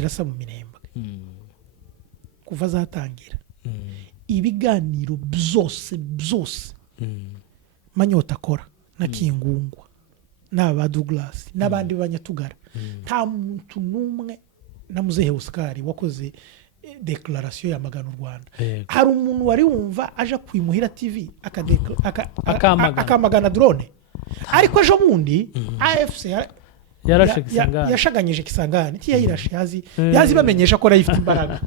zirasa mu Minembwe kuva zatangira ibiganiro byose Manyota akora na Kingungwa n'aba Douglas n'abandi banyatugara nta muntu numwe na Muzehe Oscar wakoze declaration yamagana u Rwanda. Hari umuntu wari wumva aje kwimuhira TV akamagana drone ariko ejo bundi AFC yashaganyije Kisangani tiyayirashe yazi bamenyesha ko rayifite imbaraga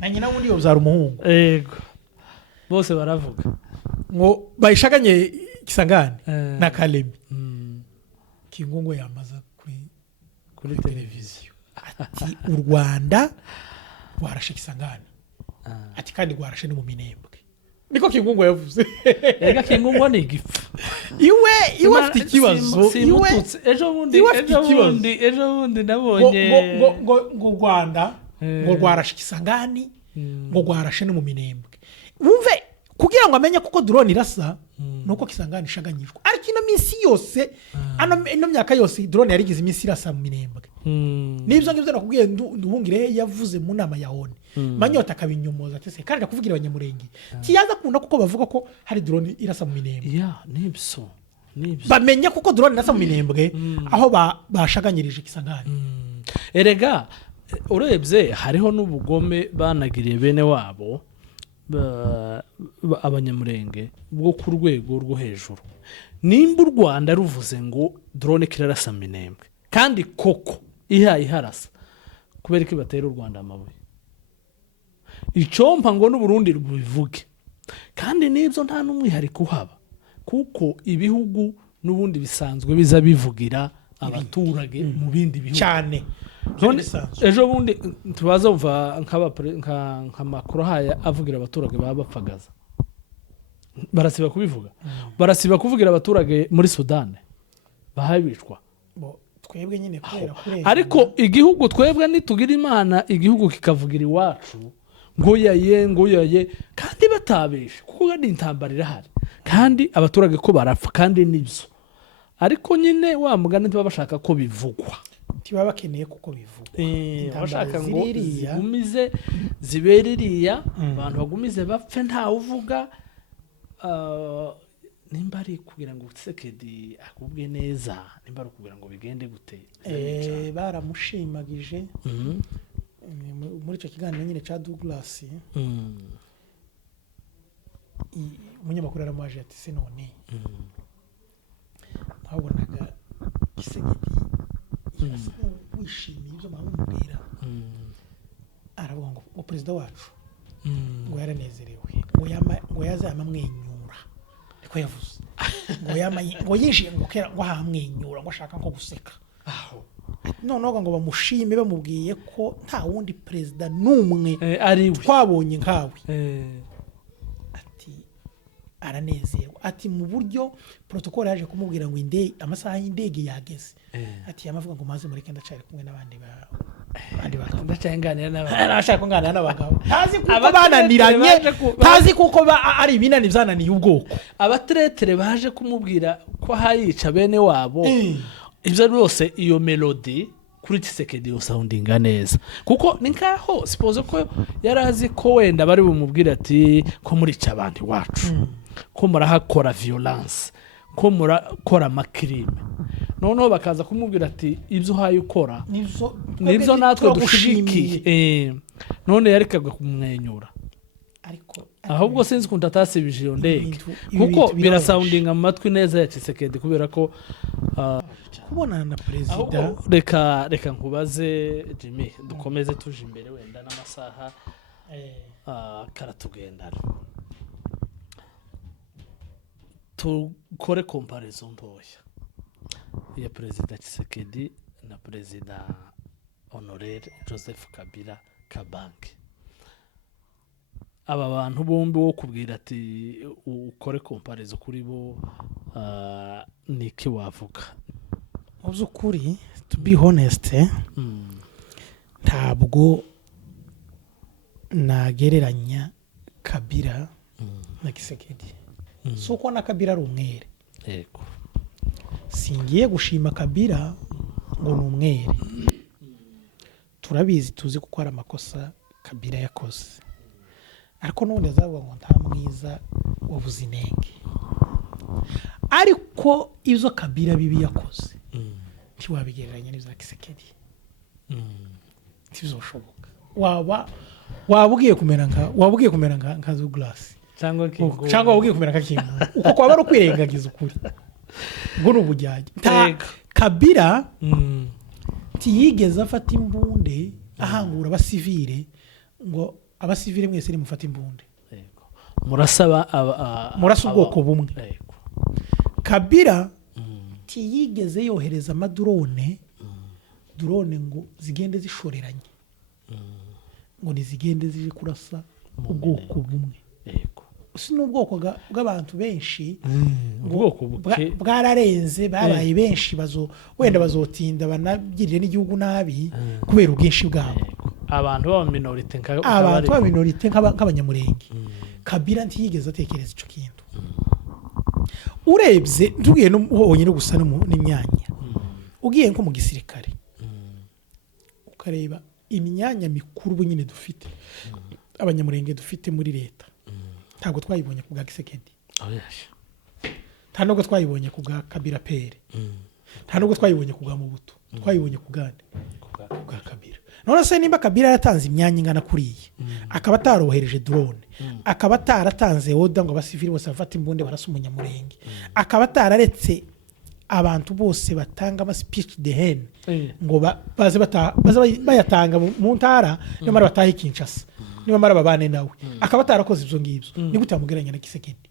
na nyina wundi yobzara umuhungu yego bose baravuga ngo bayishaganye Kisangani na Kalemi Kingungo yamaza kuri televiziyo ati u Rwanda rwarashe Kisangani ati kandi rwarashe no mu Minembwe niko Kingungo yavuze ega Kingungo ni igipfu iwe afite ikibazo ejo bundi nabonye ngo Rwanda ngo rwarashe Kisangani ngo rwarashe no mu Minembwe wumve kugira ngo amenye kuko drone irasa nuko Kisangani ishaganyijwe ariko ino minsi yose ino myaka yose drone yarigize iminsi irasa mu Minembwe nibyo ngibyo nakubwiye nduhungire yavuze mu nama ya ONU Manyota akabinyomoza atese kandi akuvugira abanyamurenge kiyaza kunda kuko bavuga ko hari drone irasa mu Minembwe nibyo bamenya kuko drone irasa mu Minembwe aho bashaganyirije Kisangani erega urebye hariho n'ubugome banagiriye bene wabo abanyamurenge bwo ku rwego rwo hejuru nimba u Rwanda ruvuze ngo drone kirarasa mu Minembwe kandi koko iharasa kubera ko batera u Rwanda amabuye icompa ngo n'u Burundi rubivuge kandi nibyo nta n'umwihariko uhaba kuko ibihugu n'ubundi bisanzwe biza bivugira abaturage mu bindi bihugu cyane ejo bundi tubazumva nka Macron haya avugira abaturage babapfagaza barasiba kubivuga barasiba kuvugira abaturage muri Sudan bahabicwa twebwe nyine kubera ariko igihugu twebwe nitugira Imana igihugu kikavugira iwacu ngo yaye kandi batabeshe kuko kandi intambara irahari kandi abaturage ko barapfa kandi nibyo ariko nyine wa mugani tuba bashaka ko bivugwa tiba bakeneye kuko bivugwa bashaka ngo zigumize zibeririya abantu bagumize bapfe nta uvuga nimba ari kugira ngo Tshisekedi akubwe neza nimba ari kugira ngo bigende gute baramushimagije muri icyo kiganiro nyine ca Douglas umunyamakuru aramaje ati se none habonaga Tshisekedi wishimiye ibyo bamubwira aravuga ngo perezida wacu ngo yaranezerewe ngo yazama mwenyura niko yavuze ngo yishiye ngo kera ngo hamwenyura ngo ashaka nko guseka aho noneho ngo bamushime bamubwiye ko nta wundi perezida numwe twabonye nkawe ati aranezerwa ati mu buryo protocole yaje kumubwira ngo amasaha y'indege yageze ati yamavuga ngo maze muri kenda cyari kumwe n'abandi bagabo ndacanganira n'abagabo tazi kuko bananiranye tazi kuko ari ibinani byananiye ubwoko abatretere baje kumubwira ko hayica bene wabo ibyo byose iyo melody kuri Tshisekedi yo soundinga neza kuko ni nkaho suppose ko yarazi ko wenda bari bumubwira ati ko murica abandi wacu ko murahakora violence ko murakora amakrime noneho bakaza kumubwira ati ibyo uhaye ukora nibyo natwe dushigikiye none yarekaga kumwenyura ahubwo sinzi kunta atasibije iyo ndege kuko birasoundinga mu matwi neza ya Tshisekedi kubera ko kubonana na perezida reka nkubaze Jimmy dukomeze tuje imbere wenda n'amasaha karatugendana tukore comparison ntoya ya perezida Tshisekedi na perezida Honoré Joseph Kabila Kabange aba bantu bombi wo kubwira ati ukore comparison kuri bo niki wavuga mu by'ukuri to be honest ntabwo nagereranya Kabila na Tshisekedi suko na Kabila ari umwere yego singiye gushima Kabila ngo ni umwere turabizi tuzi kuko hari amakosa Kabila yakoze ariko none azavuga ngo nta mwiza wabuze inenge ariko izo Kabila bibi yakoze ntiwabigereranya n'iza Kisekedi ntibizoshoboka waba ugiye kumera nka Douglas cyangwa ugiye kumera nka Kingu uko kwaba ari ukwirengagiza ukuri ubwo ni ubujyage Kabila tiyigeze afata imbunde ahangura abasivile ngo abasivile mwese nimufata imbunde murasa ubwoko bumwe Kabila tiyigeze yohereza amadrone ngo zigende zishoreranye ngo nizigende zije kurasa ubwoko bumwe si n'ubwoko bw'abantu benshi bwararenze babaye benshi wenda bazotinda banagirire n'igihugu nabi kubera ubwinshi bwabo abantu baba minorite nk'abanyamurenge Kabila ntiyigeze atekereza ico kintu urebye ntugiye honyine gusa n'imyanya ugiye nko mu gisirikare ukareba imyanya mikuru nyine dufite abanyamurenge dufite muri leta ntabwo twayibonye ku bwa Kisekedi nta nubwo twayibonye ku bwa Kabila pere nta nubwo twayibonye ku bwa Mobutu twayibonye ku bwa Kabila none se nimba Kabila yatanze imyanya ingana kuriye akaba atarohereje drone akaba ataratanze oda ngo abasivili bose bafata imbunde barasa umunyamurenge akaba atararetse abantu bose batanga ama speech de haine ngo baze bayatanga mu ntara niyo mara bataha Kinshasa niyo mara babane nawe akaba atarakoze ibyo ngibyo ni gute amugeranya na Kisekedi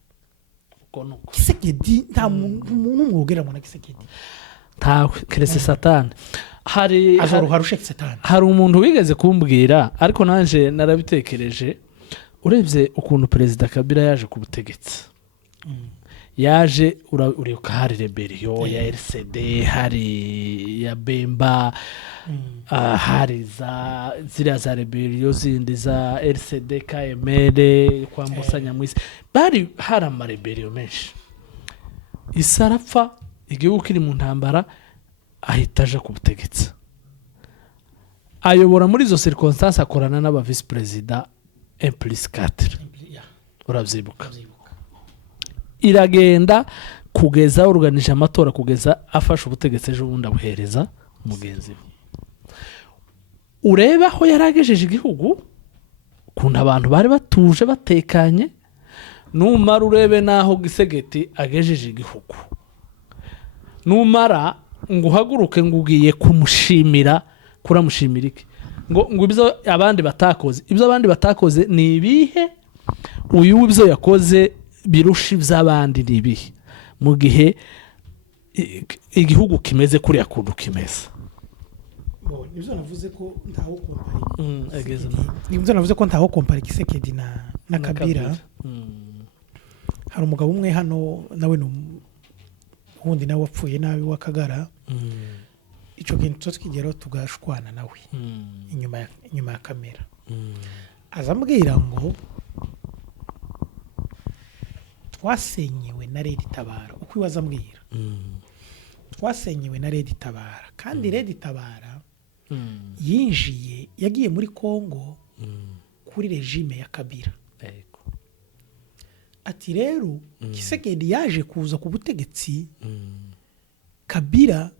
Kisekedi nta muntu umwogeramo na Kisekedi nta keretse satani hari satani hari umuntu wigeze kumbwira ariko nanje narabitekereje urebye ukuntu perezida Kabila yaje ku butegetsi yaje uribuka hari rebellion ya RCD hari ya Bemba hari ziriya za rebellion zindi za RCD KML kwambusanya mwisi bari hari amarebellion menshi isarapfa igihugu kiri mu ntambara ahita aje ku butegetsi ayobora muri izo circonstances akorana n'aba vice president +4 urabyibuka iragenda kugeza organize amatora kugeza afasha ubutegetsi ejo bundi abuhereza mugenzi we ureba aho yaragejeje igihugu kunta abantu bari batuje batekanye numara urebe naho Gisegeti agejeje igihugu numara ngo uhaguruke ngo ugiye kumushimira kuramushimira iki ngo ibyo abandi batakoze ni ibihe uyu ibyo yakoze birusha iby'abandi ni ibihe mu gihe igihugu kimeze kuriya kuntu kimeze nibyo navuze ko ntaho kompara Kisekedi na Kabila hari umugabo umwe hano nawe ubundi nawe wapfuye nabi w'Akagara icyo kintu tuba twigeraho tugashwana nawe inyuma ya kamera azambwira ngo twasenyewe na Red Tabara uko iwaza ambwira twasenyewe na Red Tabara kandi Red Tabara yinjiye yagiye muri Kongo kuri regime ya Kabila ati rero Kisekedi yaje kuza ku butegetsi Kabila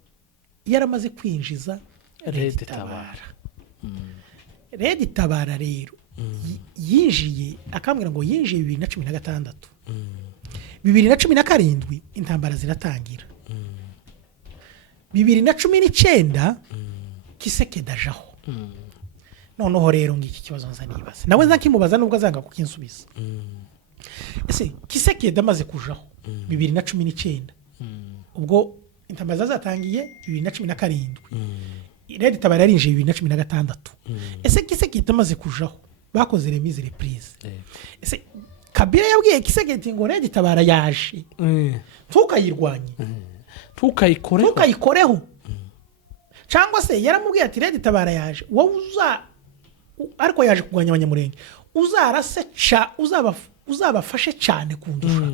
yaramaze kwinjiza Red Tabara Red Tabara rero yinjiye akambwira ngo yinjiye 2016 2017 intambara ziratangira 2019 Kisekedi ajaho noneho rero ngiki kibazo nzanibaza nawe nzakimubaza nubwo azanga kukinsubiza ese Kisekedi amaze kujaho 2019 ubwo intambara zatangiye 2017 Red Tabara yarinjiye 2016 ese Kisekedi amaze kujaho bakoze remise reprise ese Kabila yabwiye Kisekedi ngo Red Tabara yaje tukayirwanye tukayikoreho cyangwa se yaramubwiye ati Red Tabara yaje wowe ariko yaje kugwanya abanyamurenge uzarase uzabafashe cyane kundusha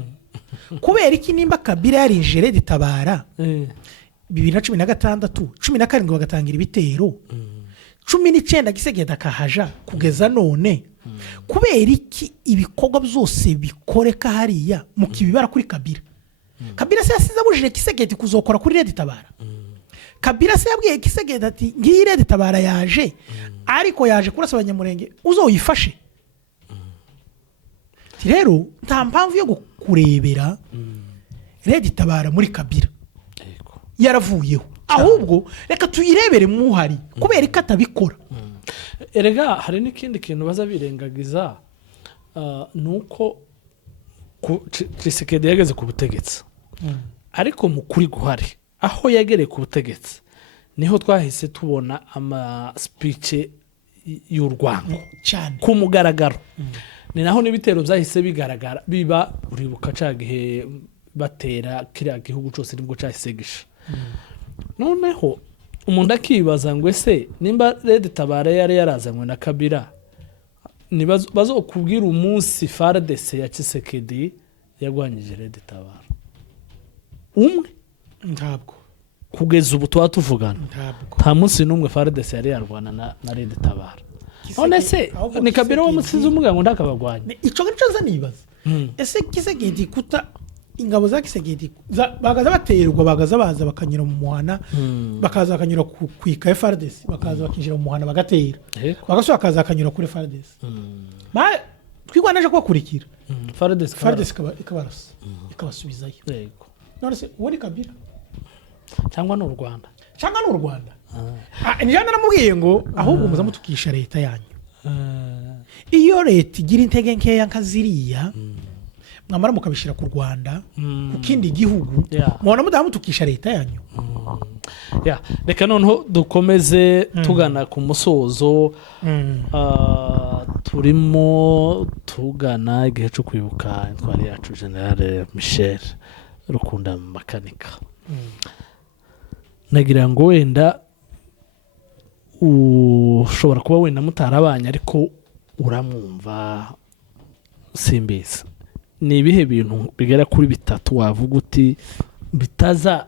kubera iki nimba Kabila yarinje Red Tabara 2016 17 bagatangira ibitero 19 Gisegedi akahaja kugeza none kubera iki ibikorwa byose bikoreka hariya mu kibibara kuri Kabila. Kabila se yasize abujije Gisegedi kuzokora kuri Red Tabara. Kabila se yabwiye Gisegedi ati ngiyi Red Tabara yaje ariko yaje kurasa abanyamurenge uzoyifashe. Rero nta mpamvu yo kurebera Red Tabara muri Kabila yaravuyeho, ahubwo reka tuyirebere muhari kubera ko atabikora. Erega hari n'ikindi kintu baza birengagiza, nuko Tshisekedi yageze ku butegetsi, ariko mu kuri guhari aho yagereye ku butegetsi niho twahise tubona ama speech y'urwango cyane ku mugaragaro. Ni naho n'ibitero byahise bigaragara biba uribuka cagihe batera kiriya gihugu cyose nibwo cyahise gisha. Noneho umuntu akibaza ngo ese nimba Red Tabara yari yarazanywe na Kabila bazo kubwira umunsi FARDC ya Tshisekedi yagwanyije Red Tabara umwe ntabwo kugeza ubu tuba tuvugana ntabwo nta munsi n'umwe FARDC yari yarwana na Red Tabara. None se ni Kabila wamusize umuganga ndakabagwanya ico gico zanibaza ese Gisegedi kuta ingabo za Gisegedi bagaza baterwa bagaza baza bakanyura mu muhana bakaza bakanyura ku FARDC bakaza bakinjira mu muhana bagatera bagaso bakaza bakanyura kuri FARDC twigwanaje kubakurikira FARDC ikabarasa ikabasubizayo. Yego none se uwo ni Kabila cyangwa n'u Rwanda njyana namubwiye ngo ahubwo muza mutukisha leta yanyu. Iyo leta igira intege nkeya nkaziriya mwamara mukabishira ku Rwanda ku kindi gihugu mubona mudamutukisha leta yanyu. Reka noneho dukomeze tugana ku musozo. Turimo tugana igihe cyo kwibuka intwari yacu General Michel Rukunda Makanika. Nagira ngo wenda ushobora kuba wenda mutarabanye ariko uramwumva simbizi. Ni ibihe bintu bigera kuri 3 wavuga uti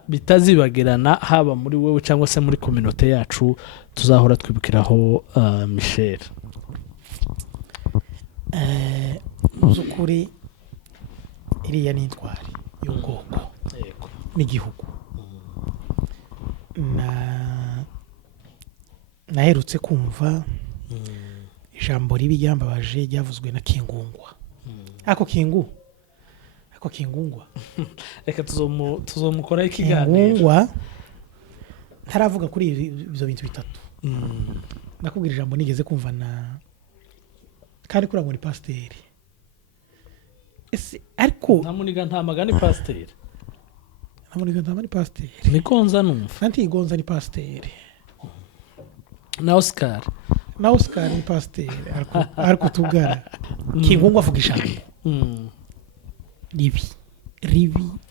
bitazibagirana haba muri wewe cyangwa se muri community yacu tuzahora twibukiraho Michel? Muzukuri iriya ni intwari y'ubwoko n'igihugu. Naherutse kumva ijambo ribi ryambabaje ryavuzwe na Kingungwa. Ako Kingungwa reka tuzomukora ikiganiro. Kingungwa ntaravuga kuri ibyo bintu bitatu. Nakubwira ijambo nigeze kumva kandi kuri muri pasiteri. Ese ariko namuniga nta magani pasiteri. Namuniga nta magani pasiteri. Ni Gonza numva. Nanti Gonza ni pasiteri. Na Oscar ni pasiteri ariko tugara. Kingungwa avuga ijambo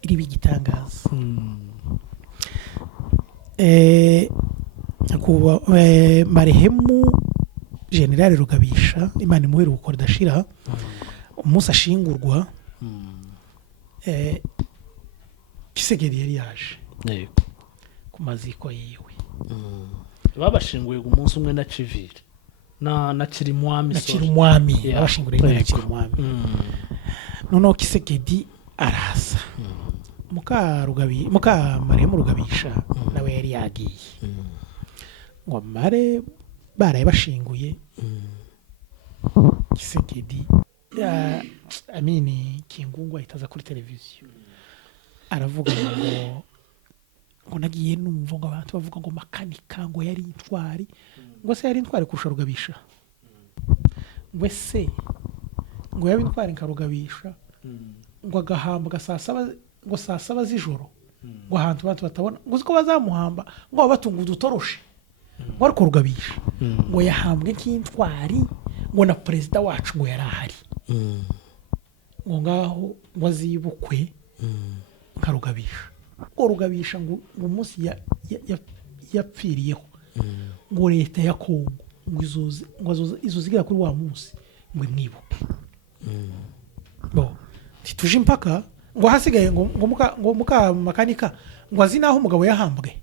ribi gitangaza. Kuba marehemu General Rugabisha Imana imuhere gukora dashira umunsi ashingurwa Gisegedi yari yaje ku maziko yiwe. Babashinguye umunsi umwe na civil na Kirimwami abashinguriye na Kirimwami. Noneho Gisegedi araza muka marehemu Rugabisha nawe yari yagiye ngo mare baraye bashinguye Gisegedi Kingungwa itaza kuri televiziyo aravuga ngo nagiye numva ngo abantu bavuga ngo Makanika ngo yari intwari, ngo se yari intwari kurusha Rugabisha, ngo se ngo yaba intwari nka Rugabisha ngo agahamba ngo saa saba z'ijoro ngo ahantu abantu batabona ngo uzi ko bazamuhamba ngo batunga udutoroshe ngo ariko Rugabisha ngo yahambwe nk'intwari ngo na perezida wacu ngo yari ahari ngo ngaho ngo azibukwe nka Rugabisha. Ngo Rugabisha ngo umunsi yapfiriyeho ngo leta ya Kongo ngo izo zigera kuri wa munsi ngo imwibuke. Tituje impaka ngo hasigaye ngo muka Makanika ngo azi naho umugabo yahambwe.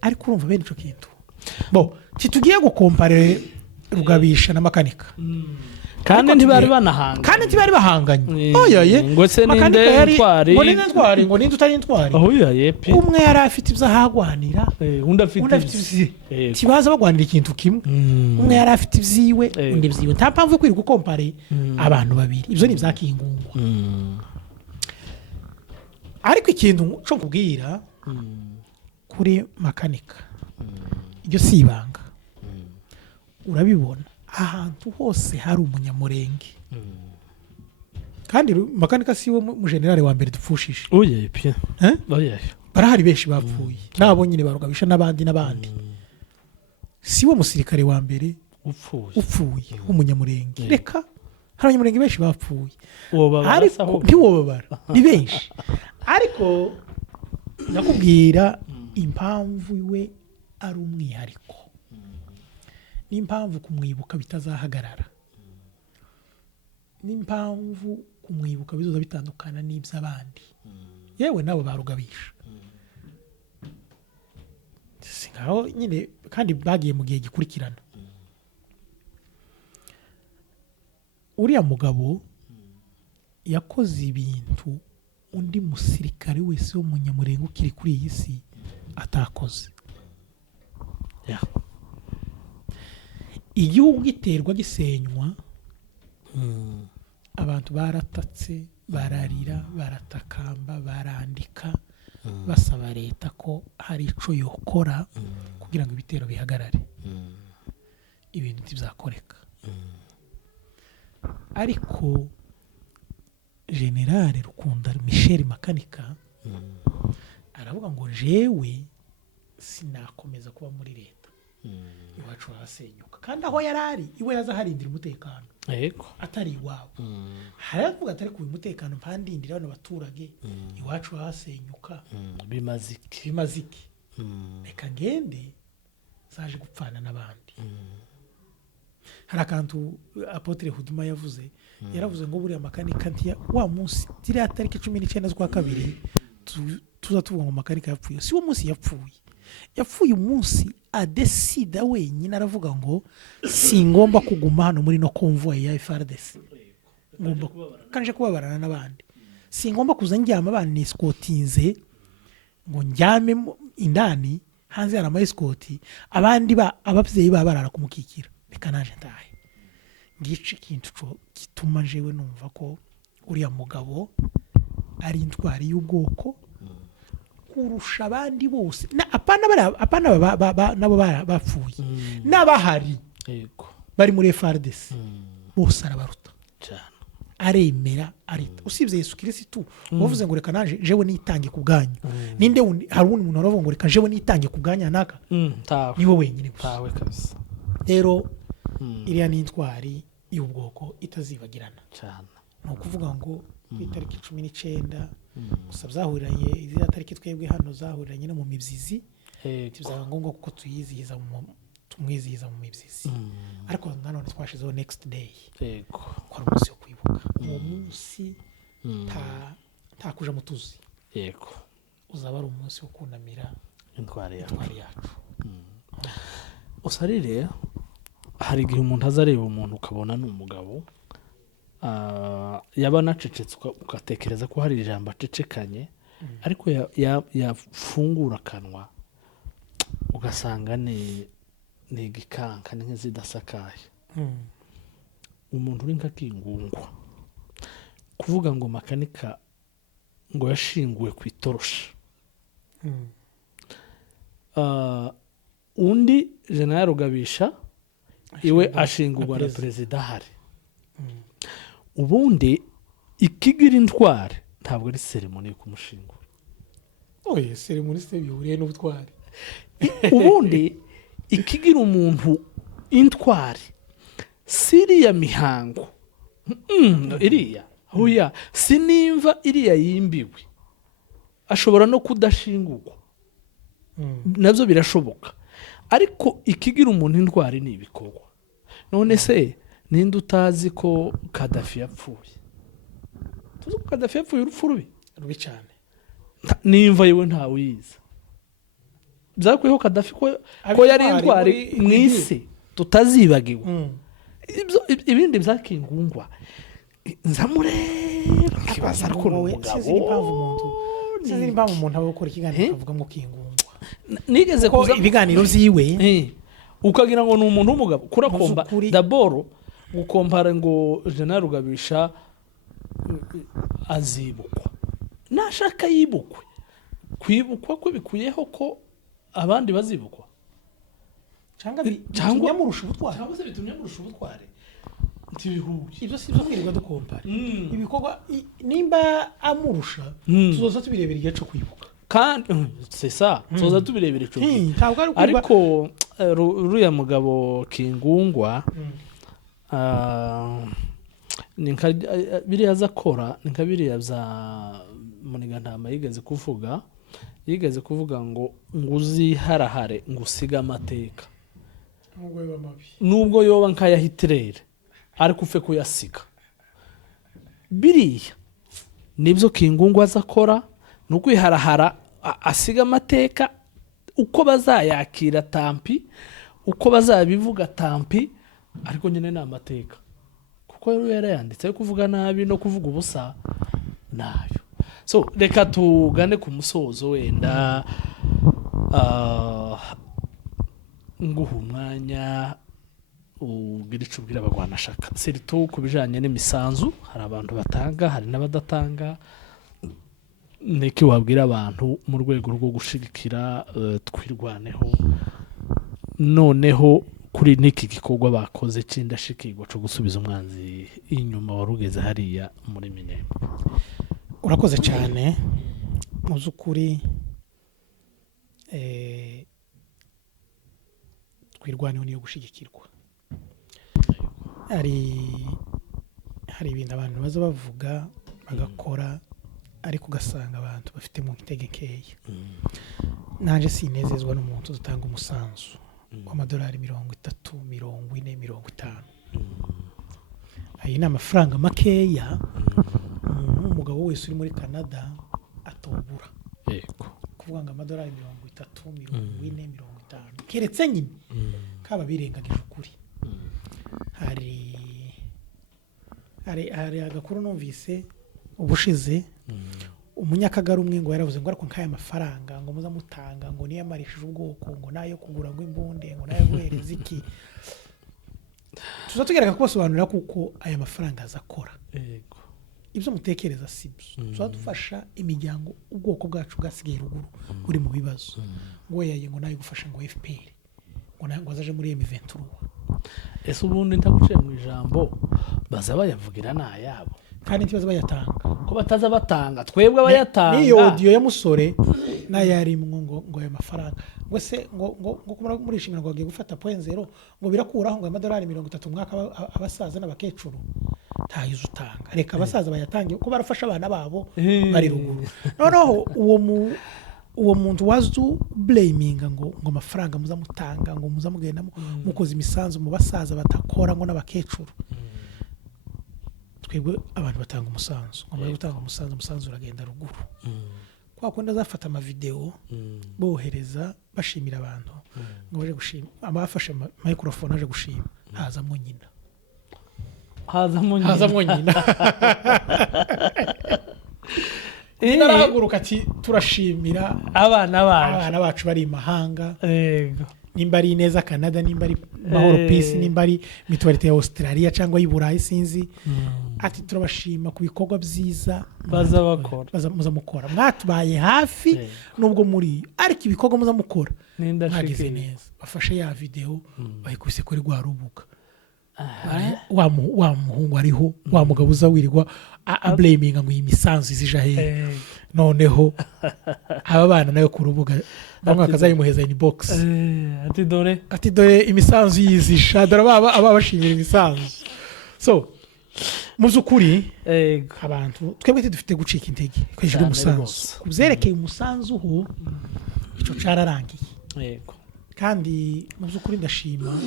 Ariko urumva bene ico kintu bo titugiye gukompare Rugabisha na Makanika kandi ntibari bahanganye oyaye ngo se ninde ntwari ngo ninde utari ntwari oyaye pe umwe yari afite ibyo ahagwanira undi afite kibaza bagwanira ikintu kimwe umwe yari afite ibyiwe undi ibyiwe nta mpamvu yo kwirirwa gukompare abantu babiri ibyo ni ibyakingungwa ariko ikintu cyo kubwira kuri Makanika ibyo si ibanga urabibona ahantu hose hari umunyamurenge kandi Makanika si we mu generale wa mbere dupfushije oyaye pe barahari benshi bapfuye nabo nyine barugabisha n'abandi si we musirikare wa mbere upfuye w'umunyamurenge reka hari abanyamurenge benshi bapfuye ariko ntiwobabara ni benshi ariko nakubwira impamvu we ari umwihariko n'impamvu kumwibuka bitazahagarara n'impamvu kumwibuka bizoza bitandukana n'iby'abandi yewe nabo barugabisha singaho nyine kandi bagiye mu gihe gikurikirana uriya mugabo yakoze ibintu undi musirikare wese w'umunyamurenge ukiri kuri iyi si atakoze igihugu giterwa gisenywa abantu baratatse bararira baratakamba barandika basaba leta ko hari ico yokora kugira ngo ibitero bihagarare ibintu ntibyakoreka ariko generale Rukunda Michel Makanika aravuga ngo jewe sinakomeza kuba muri leta iwacu hasenyuka kandi aho yarari iwe yazaharindira umutekano yego atari iwabo haravuga atari ku umutekano mpandindira bano baturage iwacu hasenyuka bimaziki reka ngende zaje gupfana n'abandi hari akantu Apotre Huduma yavuze yaravuze ngo buriya Makanika ntiya wa munsi tiriya tariki 19 z'ukwa kabiri tuza tuvuga ngo Makanika yapfuye si wo munsi yapfuye umunsi adesida wenyine aravuga ngo singomba kuguma hano muri no convoy ya FARDC ngomba kanje kubabarana n'abandi singomba kuza njyama abandi escortinze ngo njyame indani hanze hari ama escort abandi abavyeyi barara kumukikira reka naje ndaye ngice ikintu cyo gituma jewe numva ko uriya mugabo ari intwari y'ubwoko kurusha abandi bose apana nabo bapfuye n'abahari yego bari muri FARDC bose arabaruta cyane aremera arita usibye Yesu Kristo wavuze ngo reka naje jewe nitange kubganyu ninde hari umuntu aravuga ngo reka jewe nitange kubganya naka niwe wenyine tawe kabisa rero iriya ni intwari y'ubwoko itazibagirana cyane no kuvuga ngo ku itariki 19 gusa byahuriranye izi tariki twebwe hano zahuriranye no mu mibyizi tuzaba ngombwa kuko tumwizihiza mu mibyizi ariko nanone twashizeho next day yego ko ari umunsi wo kwibuka uwo munsi nta kuja mutuzi yego uzaba ari umunsi wo kunamira intwari yacu usarire hari igihe umuntu azareba umuntu ukabona ni umugabo yaba nacecetse ugatekereza ko hari ijambo acecekanye ariko yafungura akanwa ugasanga ni igikanka ni nk'izidasakaye umuntu uri nk'akingungwa kuvuga ngo Makanika ngo yashinguwe ku itoroshi undi General Rugabisha iwe ashingurwa na perezida hari ubundi ikigira intwari ntabwo ari ceremony yo kumushingura oye ceremony se bihuriye n'ubutwari ubundi ikigira umuntu intwari siriya mihango iriya hoya sinimva iriya yimbiwe ashobora no kudashingurwa nabyo birashoboka ariko ikigira umuntu intwari ni ibikorwa none se ninde utazi ko Gaddafi yapfuye tuzi ko Gaddafi yapfuye urupfu rubi cyane nimva yewe ntawe uyizi byakwiho Kadafi ko yari intwari mu isi tutazibagiwe ibindi byakingungwa nzamureba kibaza ariko sinzi impamvu umuntu aba gukora ikiganiro akavuga ngo kingungwa nigeze kuza ibiganiro vyiwe ukagira ngo ni umuntu w'umugabo kurakomba daboro gukompara ngo General Rugabisha azibukwa nashaka yibukwe kwibukwa ko bikuyeho ko abandi bazibukwa cyangwa murusha ubutwari cyangwa se bitumye murusha ubutwari ntibihuye ibyo si byo kwirirwa dukompara ibikorwa nimba amurusha tuzoza tubirebera igihe cyo kwibuka kandi c'est ça tuzoza tubirebera ico ariko ruya mugabo Kingungwa ninka biriya zakora ninka biriya za Muniga Ntama yigeze kuvuga ngo uziharahare ngo usiga amateka nubwo yoba nkaya Hitler ariko ufe kuyasiga biriya nibyo Kingungwa azakora no kwiharahara asiga amateka uko bazayakira tampi uko bazabivuga tampi ariko nyine ni amateka kuko yari yanditse kuvuga nabi no kuvuga ubusa nayo so reka tugane ku musozo wenda nguha umwanya ugira icyo ubwira abagwanashaka siritu ku bijyanye n'imisanzu hari abantu batanga hari n'abadatanga niki wabwira abantu mu rwego rwo gushigikira twirwaneho noneho kuri niki gikorwa bakoze cy'indashikirwa cyo gusubiza umwanzi inyuma warugeze hariya muri Minembwe urakoze cyane mu by'ukuri twirwaneho niyo gushigikirwa hari ibintu abantu baza bavuga bagakora ariko ugasanga abantu bafite mu itegekeya nanje sinezezwa n'umuntu dutanga umusanzu w'amadolari 30, 40, 50 ayi ni amafaranga makeya umugabo wese uri muri Canada atobura yego kuvuga ngo amadolari 30, 40, 50 keretse nyine kaba birengagije ukuri hari agakuru numvise ubushize umunyakagara umwe ngo yaravuze ngo ariko nkaya amafaranga ngo muza mutanga ngo niyo yamarishije ubwoko ngo nayo kugura ngo imbunde ngo nayo guhereza iki tuzatugereka kubasobanurira kuko aya mafaranga azakora yego ibyo mutekereza sibyo tuzadufasha imiryango ubwoko bwacu bwasigaye ruguru buri mu bibazo ngo yaye ngo nayo gufasha ngo FPR ngo nayo azaje muri M23 ese ubundi ndaguciye mu ijambo baza bayavugira nayabo kandi ntibaza bayatanga ko bataza batanga twebwe abayatanga niyo audio ya musore nayarimwe ngo ayo mafaranga ngo se ngo muri shimira ngo bagiye gufata .0 ngo birakuraho ngo amadolari 30 mwaka abasaza n'abakecuru ntayizo utanga reka abasaza bayatangiye ko barafasha abana babo bari ruguru noneho uwo muntu wazu blaminga ngo amafaranga muza mutanga ngo muza mugenda mukoze imisanzu mu basaza batakora ngo n'abakecuru twebwe abantu batanga umusanzu ngo gutanga umusanzu uragenda ruguru kwa kundi azafata ama video bohereza bashimira abantu ngo baje gushima abafashe microphone aje gushima hazamwo nyina narahaguruka ati turashimira abana bacu bari imahanga yego nimba ari neza Canada nimba ari mahoro peace nimba ari mutualite ya Australia cyangwa y'Iburayi sinzi ati turabashima ku bikorwa byiza baza bakora muza mukora mwatubaye hafi nubwo muri ariko ibikorwa muza mukora ntagize neza bafashe ya video bayikubise kuri rwa rubuga wa muhungu ariho wa mugabo uza wirirwa blaminga ngo imisanzu izija he noneho aba bana nayo ku rubuga bamwe akazayimuheza inbox ati dore imisanzu yizisha dore aba bashimira imisanzu so muzukuri abantu twebwe dufite gucika intege kwejuru umusanzu kubyerekeye umusanzu ho ico cararangiye yego kandi muzukuri ndashima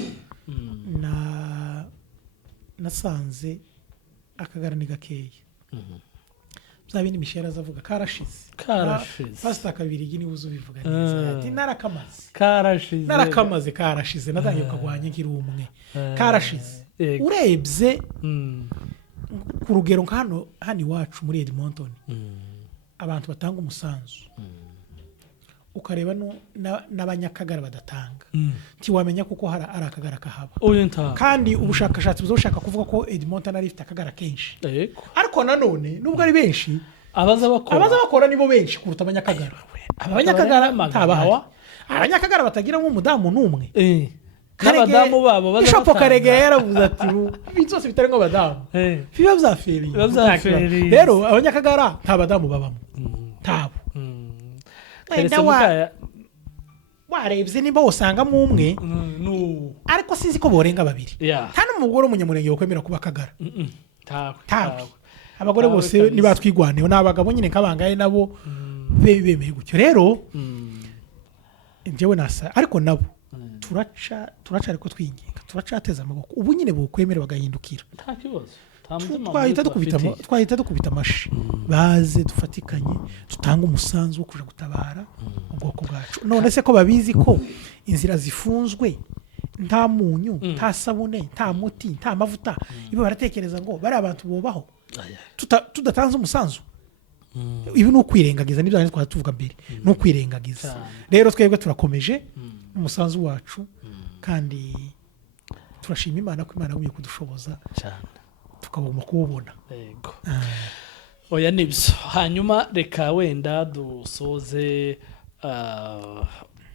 nasanze akagarani gakeya zabindi Michel azavuga karashize pastor kabiri niwe uzubivuga neza ati narakamaze karashize natangiye kugwanya nkiri umwe karashize urebye ku rugero hano iwacu muri Edmonton abantu batanga umusanzu ukareba n'abanyakagara badatanga ntiwamenya kuko hari akagara kahaba kandi ubushakashatsi buzoshaka kuvuga ko Edmonton ari ifite akagara kenshi ariko nanone nubwo ari benshi abaza bakora nibo benshi kuruta abanyakagara abanyakagara batagira nk'umudamu n'umwe n'abadamu babo Bishop Karege yaravuze ati ibintu byose bitari nk'abadamu biba byaferiye rero abanyakagara nta badamu babamo ntabo warebye nimba usangamo umwe ariko sinzi ko borenga babiri nta n'umugore w'umunyamurenge wokwemera kuba akagara ntabwo abagore bose nibatwigwaneho n'abagabo nyine nk'abangaye nabo bemeye gutyo rero njyewe nasa ariko nabo turaca ariko twinginga turacateza amaboko ubu nyine bokwemera bagahindukira nta kibazo twahita dukubita amashi baze dufatikanye tutanga umusanzu wo kuja gutabara ubwoko bwacu none se ko babizi ko inzira zifunzwe nta munyu nta sabune nta muti nta mavuta ibo baratekereza ngo bari abantu bobaho tudatanze umusanzu ibi ni ukwirengagiza n'ibyo twari tuvuga mbere ni ukwirengagiza rero twebwe turakomeje umusanzu wacu kandi turashima Imana ko Imana yumye kudushoboza cyane tukabona kubona yego oya nibyo hanyuma reka wenda dusoze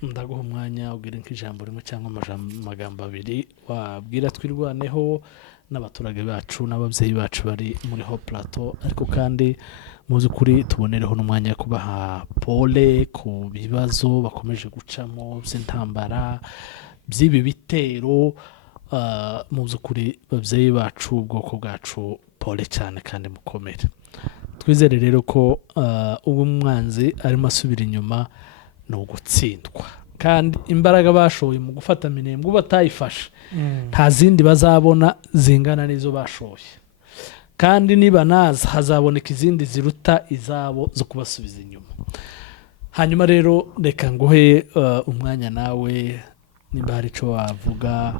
ndaguha umwanya ubwire nk'ijambo rimwe cyangwa amagambo abiri wabwira twirwaneho n'abaturage bacu n'ababyeyi bacu bari muri Hope Plateau ariko kandi muzi kuri tubonereho n'umwanya wo kubaha pole ku bibazo bakomeje gucamo by'intambara by'ibi bitero mu by'ukuri babyeyi bacu ubwoko bwacu pole cyane kandi mukomere twizere rero ko ubu umwanzi arimo asubira inyuma ni ugutsindwa kandi imbaraga bashoye mu gufata minembwe batayifashe nta zindi bazabona zingana n'izo bashoye kandi niba naza hazaboneka izindi ziruta izabo zo kubasubiza inyuma hanyuma rero reka nguhe umwanya nawe nimba hari icyo wavuga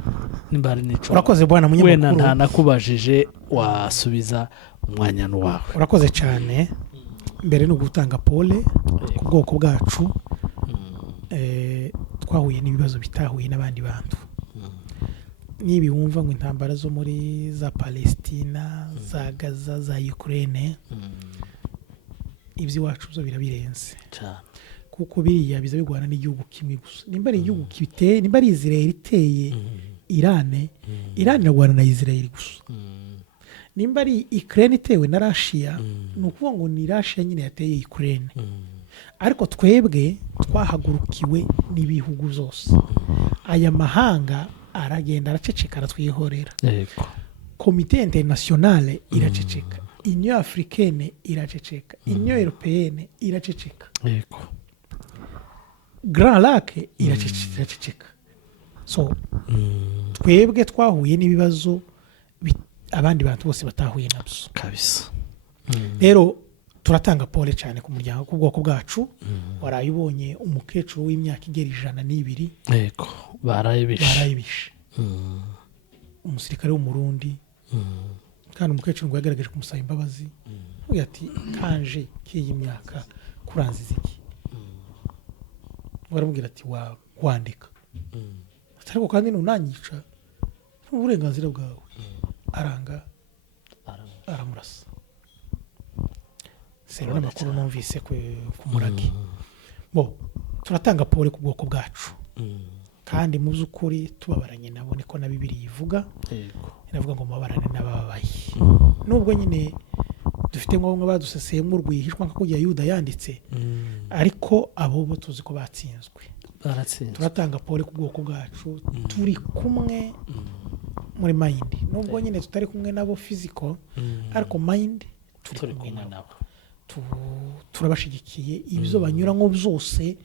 nimba hari n'icyo urakoze bwana munyamakuru wenda ntanakubajije wasubiza umwanya n'uwawe urakoze cyane mbere no gutanga pole ku bwoko bwacu twahuye n'ibibazo bitahuye n'abandi bantu nibi wumva ngo intambara zo muri za Palestina za Gaza za Ukraine iby'iwacu byo birabirenze cyane kuko biriya biza bigwana n'igihugu kimwe gusa nimba ari igihugu kiteye nimba ari Israel iteye Iran iragwana na Israel gusa nimba ari Ukraine itewe na Russia ni ukuvuga ngo ni Russia nyine yateye Ukraine ariko twebwe twahagurukiwe n'ibihugu zose aya mahanga aragenda araceceka aratwihorera yego komite internationale iraceceka Union Africaine iraceceka Union Européenne iraceceka yego Grand Lac iraceceka so twebwe twahuye n'ibibazo abandi bantu bose batahuye nabyo kabisa rero turatanga pole cyane ku muryango ku bwoko bwacu warayibonye umukecuru w'imyaka igera 102 yego barayibishe umusirikare w'umurundi kandi umukecuru ngo yagaragaje kumusaba imbabazi uvuga ati kanje kiyi myaka kuranziza iki baramubwira ati wandika ariko kandi nunanyica uburenganzira bwawe aranga aramurasa sero n'amakuru numvise ku murage bo turatanga pole ku bwoko bwacu kandi mu by'ukuri tubabaranye nabo niko na Bibiliya ivuga iravuga ngo mubabarane n'abababaye nubwo nyine dufite ngombwa baduseseye mu rwihishwa nko kujya Yuda yanditse ariko abo bo tuzi ko batsinzwe turatanga pole ku bwoko bwacu turi kumwe muri mind nubwo nyine tutari kumwe nabo physical ariko mind turi kumwe nabo turabashigikiye ibyo banyura ngo byose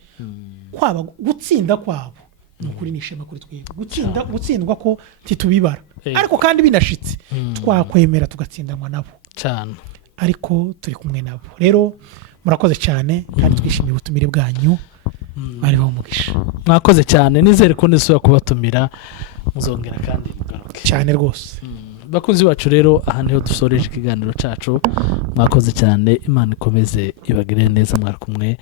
kwaba gutsinda kwabo nukuri nishema kuri twebwe gutsindwa ko titubibara ariko kandi binashitse twakwemera tugatsindanwa nabo cyane ariko turi kumwe nabo rero murakoze cyane kandi twishimiye ubutumire bwanyu bari umugisha mwakoze cyane nizere ko ndisubira kubatumira muzongera kandi mugaruke cyane rwose bakunzi bacu rero aha niho dusoreje ikiganiro cyacu mwakoze cyane Imana ikomeze ibagire neza mwari kumwe